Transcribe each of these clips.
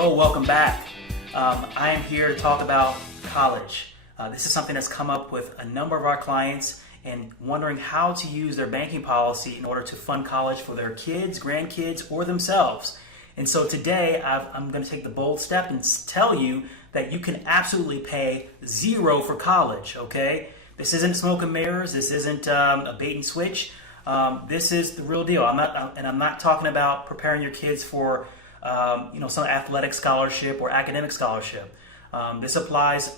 Hello, welcome back. I am here to talk about college. This is something that's come up with a number of our clients and wondering how to use their banking policy in order to fund college for their kids, grandkids, or themselves. And so today I'm going to take the bold step and tell you that you can absolutely pay zero for college, okay? This isn't smoke and mirrors. This isn't a bait and switch. This is the real deal. I'm not talking about preparing your kids for some athletic scholarship or academic scholarship. This applies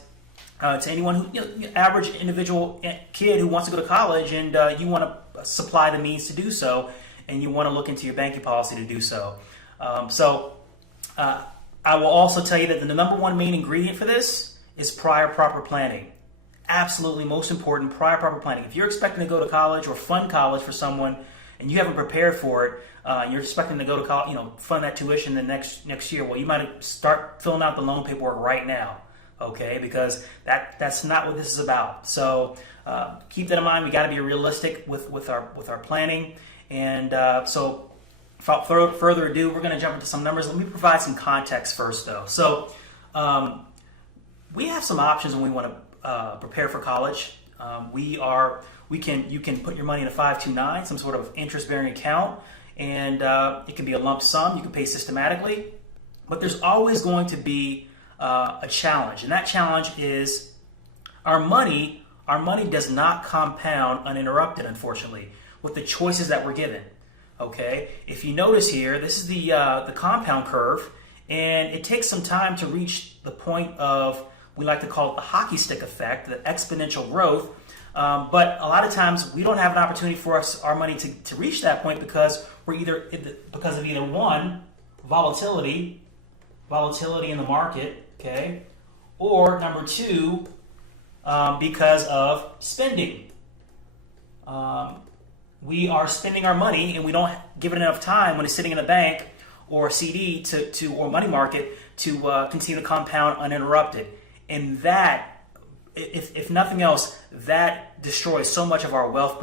to anyone who, average individual kid who wants to go to college and you want to supply the means to do so, and you want to look into your banking policy to do so. I will also tell you that the number one main ingredient for this is prior proper planning. Absolutely most important, prior proper planning. If you're expecting to go to college or fund college for someone and you haven't prepared for it, you're expecting to go to college, fund that tuition the next year. Well, you might start filling out the loan paperwork right now, okay? Because that's not what this is about. So keep that in mind. We got to be realistic with our planning. And so without further ado, we're going to jump into some numbers. Let me provide some context first, though. So we have some options when we want to prepare for college. You can put your money in a 529, some sort of interest-bearing account, and it can be a lump sum. You can pay systematically, but there's always going to be a challenge, and that challenge is our money. Our money does not compound uninterrupted, unfortunately, with the choices that we're given. Okay, if you notice here, this is the compound curve, and it takes some time to reach the point of, we like to call it the hockey stick effect, the exponential growth. But a lot of times we don't have an opportunity for our money to reach that point because because of either one, volatility in the market, okay, or number two, because of spending. We are spending our money and we don't give it enough time when it's sitting in a bank or a CD or money market to continue to compound uninterrupted. And that, if nothing else, that destroys so much of our wealth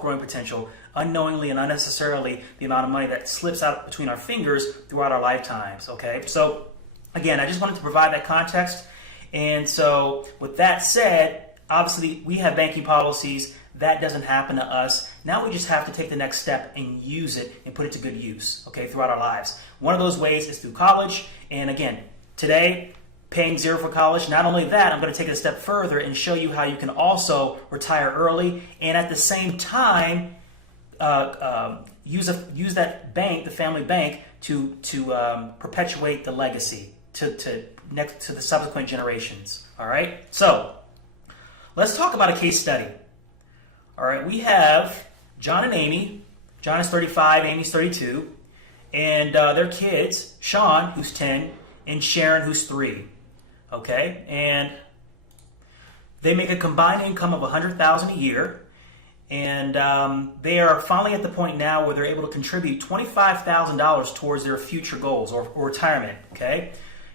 growing potential, unknowingly and unnecessarily, the amount of money that slips out between our fingers throughout our lifetimes, okay? So, again, I just wanted to provide that context. And so, with that said, obviously, we have banking policies. That doesn't happen to us. Now we just have to take the next step and use it and put it to good use, okay, throughout our lives. One of those ways is through college. And again, today, paying zero for college. Not only that, I'm going to take it a step further and show you how you can also retire early and at the same time use that bank, the family bank, to perpetuate the legacy to the subsequent generations. All right. So let's talk about a case study. All right. We have John and Amy. John is 35. Amy's 32, and their kids, Sean, who's 10, and Sharon, who's 3. Okay, and they make a combined income of $100,000 a year, and they are finally at the point now where they're able to contribute $25,000 towards their future goals or retirement. Okay,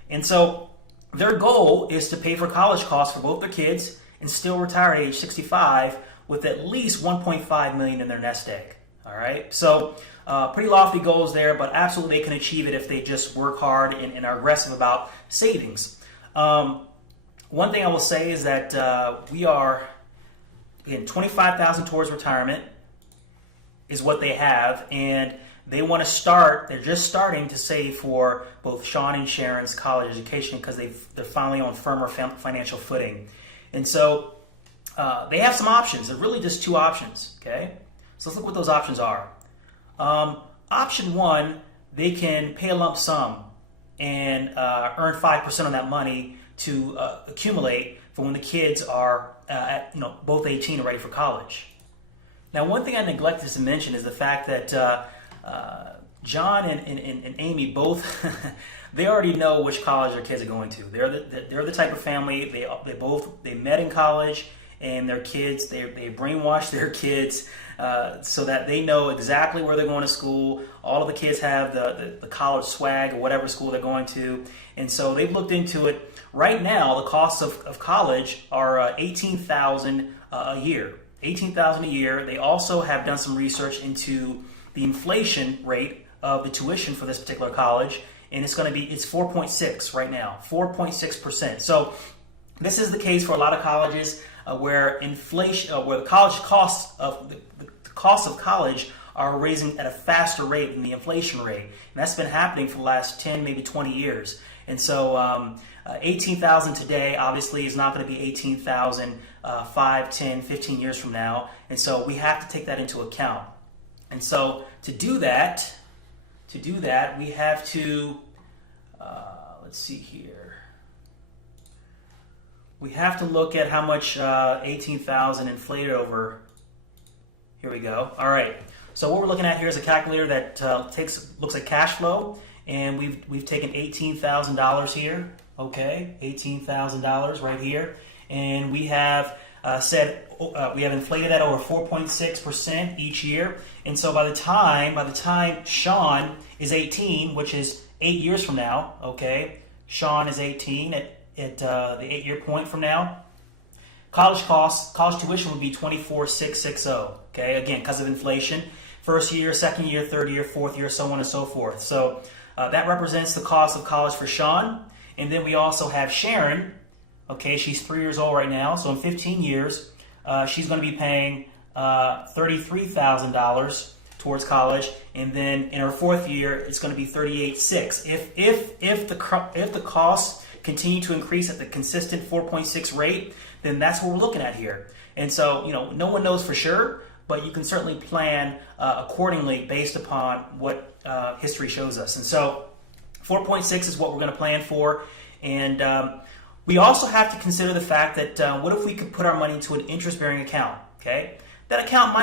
and so their goal is to pay for college costs for both their kids and still retire at age 65 with at least $1.5 million in their nest egg. All right, so pretty lofty goals there, but absolutely they can achieve it if they just work hard and are aggressive about savings. One thing I will say is that we are, again, $25,000 towards retirement is what they have, and they want to start. They're just starting to save for both Sean and Sharon's college education because they're finally on firmer financial footing, and so they have some options. They're really just two options. Okay, so let's look what those options are. Option one, they can pay a lump sum and earn 5% on that money to accumulate for when the kids are both 18 and ready for college. Now, one thing I neglected to mention is the fact that John and Amy both they already know which college their kids are going to. They're the type of family they met in college, and their kids they brainwash their kids so that they know exactly where they're going to school. All of the kids have the college swag or whatever school they're going to, and so they've looked into it. Right now, the costs of college are $18,000 a year. $18,000 a year. They also have done some research into the inflation rate of the tuition for this particular college, and it's 4.6 right now, 4.6%. So this is the case for a lot of colleges where inflation, where the cost of college are raising at a faster rate than the inflation rate, and that's been happening for the last 10, maybe 20 years. And so 18,000 today obviously is not going to be 18,000 5, 10, 15 years from now, and so we have to take that into account. And so to do that, we have to let's see here. We have to look at how much 18,000 inflated over. Here we go. All right. So what we're looking at here is a calculator that looks at cash flow, and we've taken $18,000 here. Okay, $18,000 right here, and we have we have inflated that over 4.6% each year. And so by the time Sean is 18, which is 8 years from now, okay, Sean is 18 at the 8-year point from now, college tuition would be $24,660. Okay, again, because of inflation, first year, second year, third year, fourth year, so on and so forth. So that represents the cost of college for Sean. And then we also have Sharon. Okay, she's 3 years old right now, so in 15 years, she's going to be paying $33,000 towards college, and then in her fourth year, it's going to be $38,600. If the costs continue to increase at the consistent 4.6 rate, then that's what we're looking at here. And so, no one knows for sure, but you can certainly plan accordingly based upon what history shows us. And so 4.6 is what we're going to plan for. And we also have to consider the fact that what if we could put our money into an interest-bearing account? Okay, that account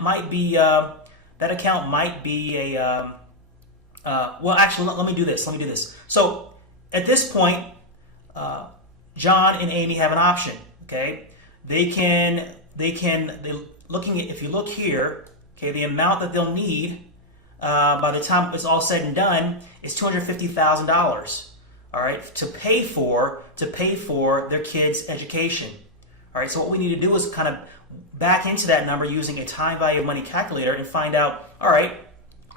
might be a well, actually, let me do this. So at this point, John and Amy have an option. Okay, if you look here, okay, the amount that they'll need by the time it's all said and done is $250,000. All right, to pay for their kids' education. All right, so what we need to do is kind of back into that number using a time value of money calculator and find out, all right,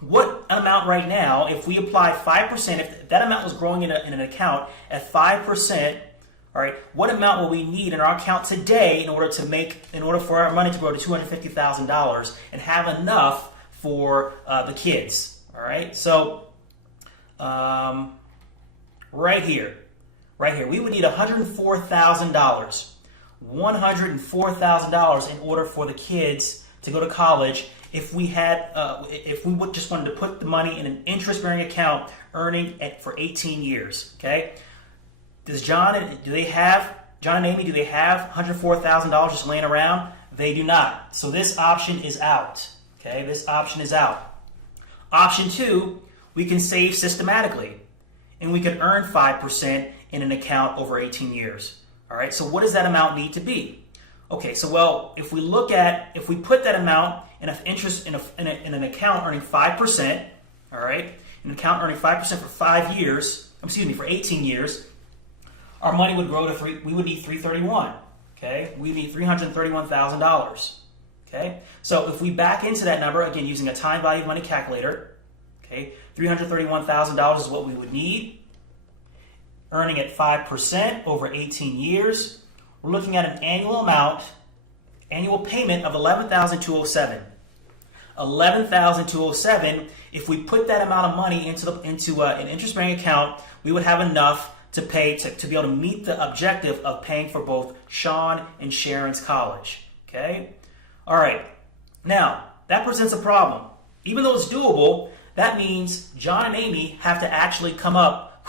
what amount right now, if we apply 5%, if that amount was growing in an account at 5%, all right, what amount will we need in our account today in order for our money to grow to $250,000 and have enough for the kids? All right, so right here, we would need $104,000. $104,000 in order for the kids to go to college if we would just wanted to put the money in an interest-bearing account earning for 18 years. Okay, John and Amy, do they have $104,000 just laying around? They do not. So this option is out. Okay, this option is out. Option 2, we can save systematically, and we can earn 5% in an account over 18 years. All right, so what does that amount need to be? Okay, so well, if we put that amount in an account earning 5%, all right, an account earning 5% for 18 years, our money would grow to we would need $331. Okay, we need $331,000. Okay, so if we back into that number again using a time value of money calculator, okay, $331,000 is what we would need. Earning at 5% over 18 years, we're looking at an annual payment of $11,207. $11,207. If we put that amount of money into an interest-bearing account, we would have enough to pay to be able to meet the objective of paying for both Sean and Sharon's college. Okay, all right. Now that presents a problem. Even though it's doable, that means John and Amy have to actually come up.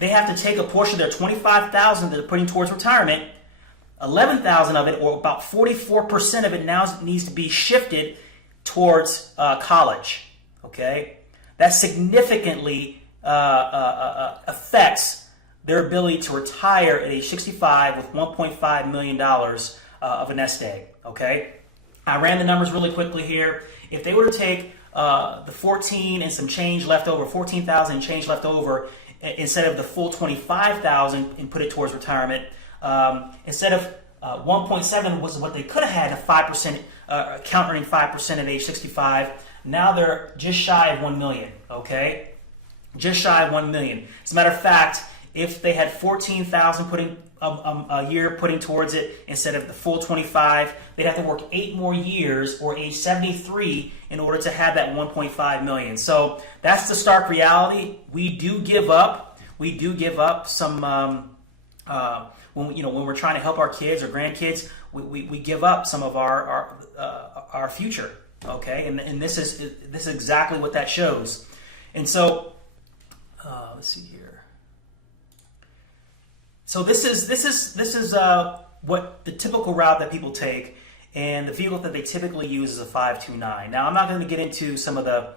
They have to take a portion of their $25,000 that they're putting towards retirement, $11,000 of it, or about 44% of it now needs to be shifted towards college. Okay, that significantly affects their ability to retire at age 65 with $1.5 million of a nest egg. Okay, I ran the numbers really quickly here. If they were to take the 14 and some change left over, 14,000 and change left over, instead of the full 25,000 and put it towards retirement, instead of 1.7 was what they could have had, a 5% account earning 5% at age 65. Now they're just shy of 1 million. Okay, just shy of 1 million. As a matter of fact, if they had 14,000 putting a year putting towards it instead of the full 25, they'd have to work 8 more years or age 73 in order to have that 1.5 million. So that's the stark reality. We do give up. We do give up some when we're trying to help our kids or grandkids. We give up some of our future. Okay, and this is exactly what that shows. And so let's see here. So this is what the typical route that people take, and the vehicle that they typically use is a 529. Now I'm not going to get into some of the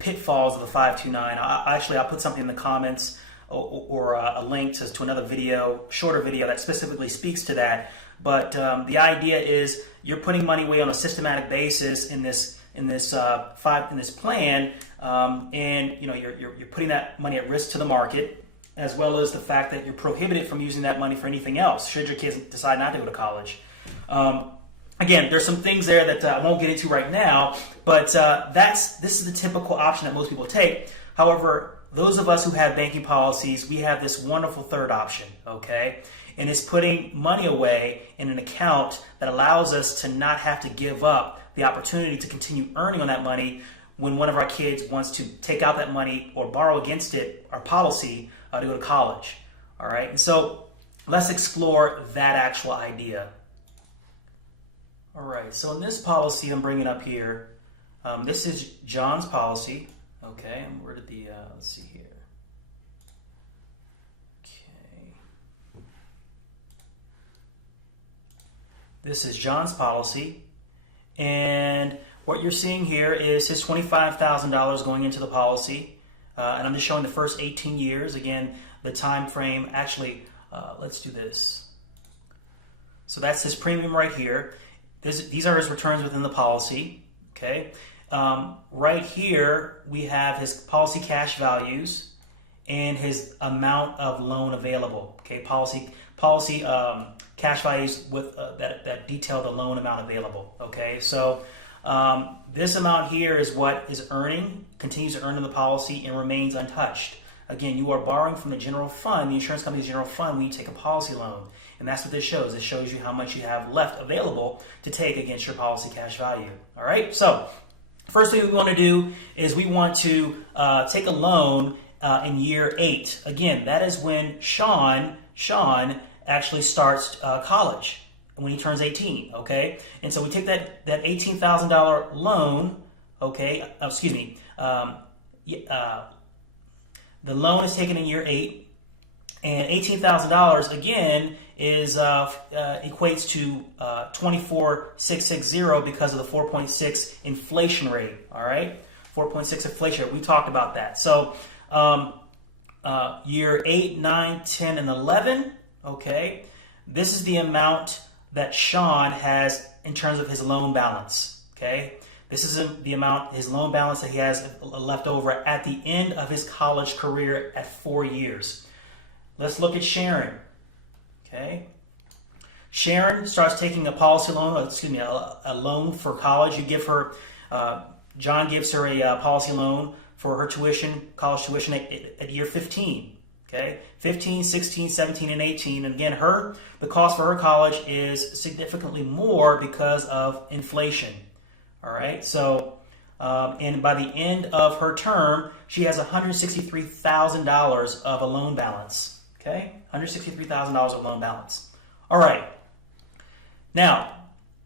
pitfalls of the 529. I'll put something in the comments or a link to another video, shorter video that specifically speaks to that. But the idea is you're putting money away on a systematic basis in this plan, and you're putting that money at risk to the market, as well as the fact that you're prohibited from using that money for anything else should your kids decide not to go to college. Again, there's some things there that I won't get into right now, but this is the typical option that most people take. However, those of us who have banking policies, we have this wonderful third option, okay? And it's putting money away in an account that allows us to not have to give up the opportunity to continue earning on that money when one of our kids wants to take out that money or borrow against it, our policy, to go to college. All right, and so let's explore that actual idea. All right, so in this policy I'm bringing up here, this is John's policy. Okay, and where did the, let's see here. Okay. This is John's policy, and what you're seeing here is his $25,000 going into the policy. And I'm just showing the first 18 years. Again, the time frame, actually, let's do this. So that's his premium right here. These are his returns within the policy, okay? Right here, we have his policy cash values and his amount of loan available, okay? Policy cash values with that detail the loan amount available, okay? So this amount here is what is continues to earn in the policy and remains untouched. Again, you are borrowing from the general fund, the insurance company's general fund, when you take a policy loan. And that's what this shows. It shows you how much you have left available to take against your policy cash value. All right, so first thing we want to do is we want to take a loan in year 8. Again, that is when Sean actually starts college, when he turns 18, okay? And so we take that $18,000 loan, okay, the loan is taken in year 8, and $18,000 again is equates to 24,660 because of the 4.6 inflation rate. All right, 4.6 inflation rate. We talked about that. So year 8, 9, 10, and 11. Okay, this is the amount that Sean has in terms of his loan balance. Okay. This is the amount, his loan balance that he has left over at the end of his college career at 4 years. Let's look at Sharon. Okay. Sharon starts taking a policy loan, a loan for college. You give her, John gives her a policy loan for her tuition, college tuition at year 15. Okay, 15, 16, 17, and 18. And again, the cost for her college is significantly more because of inflation. All right, so, and by the end of her term, she has $163,000 of a loan balance. Okay, $163,000 of loan balance. All right, now,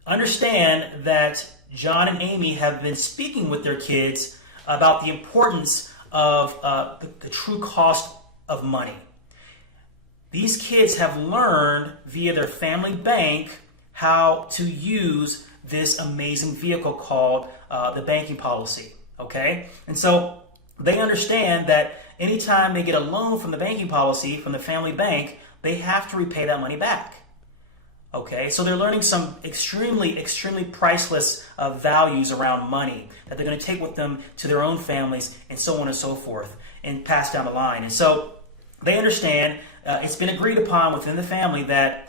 understand that John and Amy have been speaking with their kids about the importance of the true cost of money. These kids have learned via their family bank how to use this amazing vehicle called the banking policy, okay? And so they understand that anytime they get a loan from the banking policy, from the family bank, they have to repay that money back, okay? So they're learning some extremely, extremely priceless values around money that they're going to take with them to their own families and so on and so forth and pass down the line. And so they understand, it's been agreed upon within the family that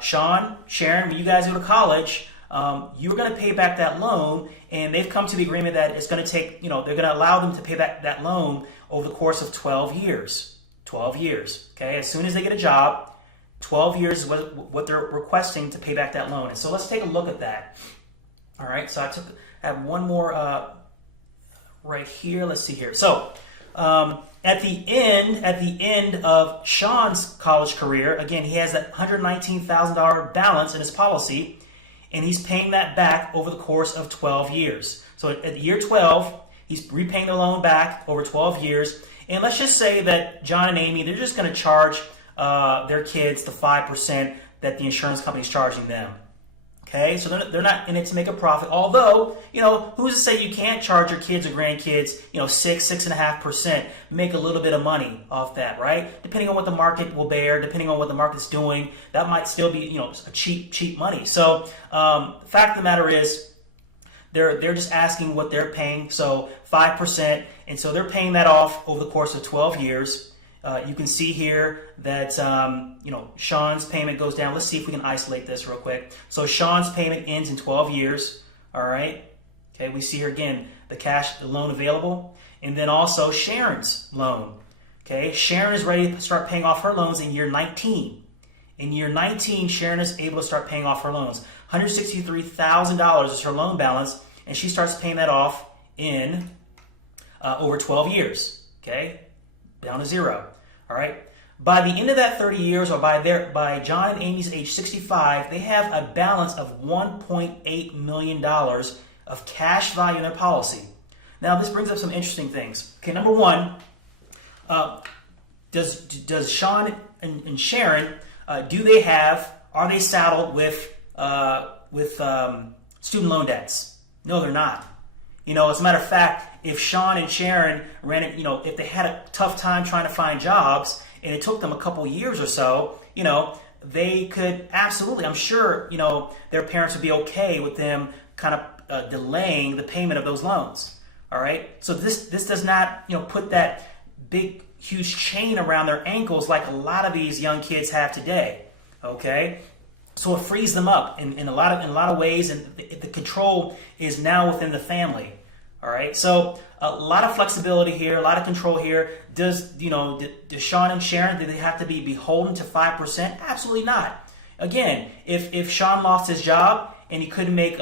Sharon, when you guys go to college, you're going to pay back that loan, and they've come to the agreement that it's going to take, they're going to allow them to pay back that loan over the course of 12 years. 12 years, okay? As soon as they get a job, 12 years is what they're requesting to pay back that loan. And so let's take a look at that. All right, so I have one more right here. Let's see here. So at the end of Sean's college career, again, he has that $119,000 balance in his policy, and he's paying that back over the course of 12 years. So at year 12, he's repaying the loan back over 12 years. And let's just say that John and Amy, they're just going to charge their kids the 5% that the insurance company is charging them. Okay, so they're not in it to make a profit. Although, who's to say you can't charge your kids or grandkids, 6.5%, make a little bit of money off that, right? Depending on what the market will bear, depending on what the market's doing, that might still be, a cheap money. So, the fact of the matter is, they're just asking what they're paying, so 5%, and so they're paying that off over the course of 12 years. You can see here that Sean's payment goes down. Let's see if we can isolate this real quick. So Sean's payment ends in 12 years. All right. Okay. We see here again the loan available, and then also Sharon's loan. Okay. Sharon is ready to start paying off her loans in year 19. In year 19, Sharon is able to start paying off her loans. $163,000 is her loan balance, and she starts paying that off in over 12 years. Okay. Down to zero. All right. By the end of that 30 years, or by John and Amy's age 65, they have a balance of $1.8 million of cash value in their policy. Now, this brings up some interesting things. Okay, number one, does Sean and Sharon are they saddled with student loan debts? No, they're not. As a matter of fact, if Sean and Sharon if they had a tough time trying to find jobs and it took them a couple years or so, they could absolutely, I'm sure, their parents would be okay with them kind of delaying the payment of those loans. All right. So this does not, put that big, huge chain around their ankles like a lot of these young kids have today. Okay. So it frees them up in a lot of ways, and the control is now within the family. All right, so a lot of flexibility here, a lot of control here. Does Sean and Sharon, do they have to be beholden to 5%? Absolutely not. Again, if Sean lost his job and he couldn't make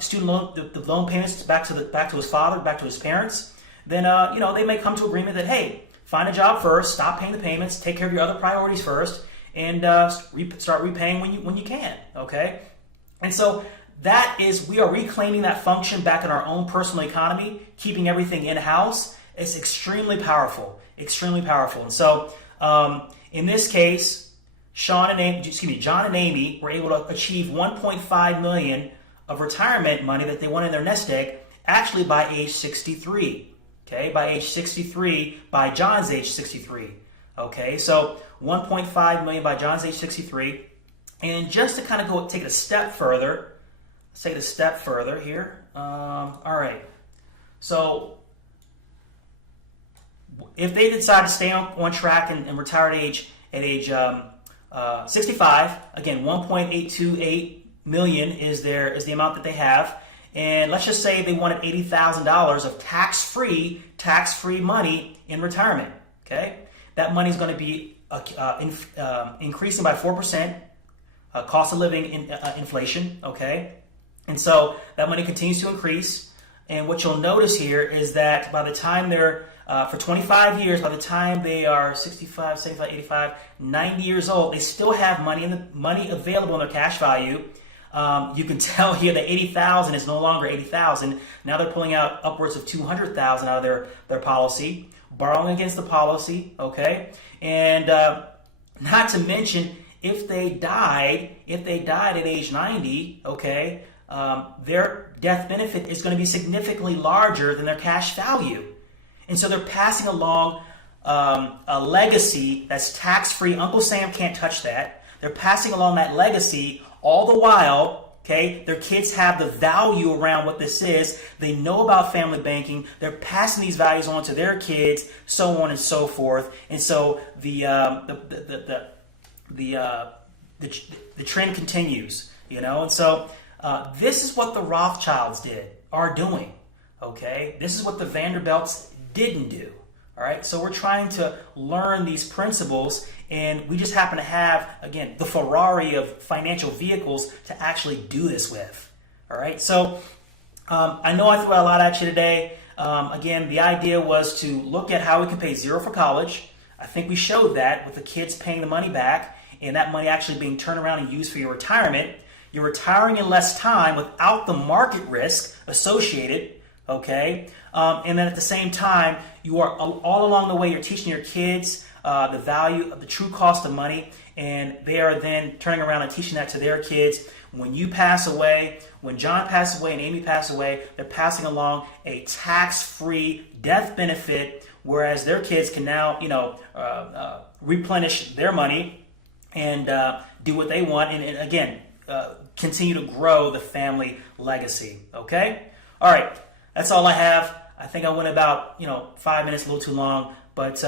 student loan the loan payments back to his father, back to his parents, then they may come to agreement that, hey, find a job first, stop paying the payments, take care of your other priorities first, and start repaying when you can. Okay, and so we are reclaiming that function back in our own personal economy, keeping everything in-house. It's extremely powerful, And so in this case, John and Amy were able to achieve $1.5 million of retirement money that they wanted in their nest egg, actually by age 63. Okay, by John's age 63. Okay, so $1.5 million by John's age 63. And just to kind of take it a step further, here. All right. So if they decide to stay on track and retire at age 65, again, $1.828 million is the amount that they have. And let's just say they wanted $80,000 of tax-free money in retirement. Okay, that money is going to be increasing by 4%, cost of living inflation. Okay. And so that money continues to increase. And what you'll notice here is that by the time they're, for 25 years, by the time they are 65, 75, 85, 90 years old, they still have money available in their cash value. You can tell here that $80,000 is no longer $80,000. Now they're pulling out upwards of $200,000 out of their policy, borrowing against the policy, okay? And not to mention, if they died at age 90, okay, their death benefit is going to be significantly larger than their cash value. And so they're passing along a legacy that's tax-free. Uncle Sam can't touch that. They're passing along that legacy all the while, okay? Their kids have the value around what this is. They know about family banking. They're passing these values on to their kids, so on and so forth. And so the trend continues, And so This is what the Rothschilds are doing. Okay, this is what the Vanderbilts didn't do. All right, so we're trying to learn these principles, and we just happen to have, again, the Ferrari of financial vehicles to actually do this with. All right, so I know I threw out a lot at you today. Again, the idea was to look at how we can pay zero for college. I think we showed that with the kids paying the money back and that money actually being turned around and used for your retirement. You're retiring in less time without the market risk associated, okay? And then at the same time, you are all along the way, you're teaching your kids the value of the true cost of money, and they are then turning around and teaching that to their kids. When you pass away, when John passed away and Amy passed away, they're passing along a tax-free death benefit, whereas their kids can now, replenish their money and do what they want, and again, continue to grow the family legacy. Okay? All right. That's all I have. I think I went about 5 minutes, a little too long, but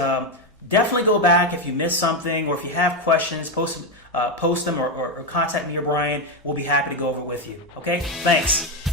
definitely go back if you missed something or if you have questions, post them or contact me or Brian. We'll be happy to go over with you. Okay? Thanks.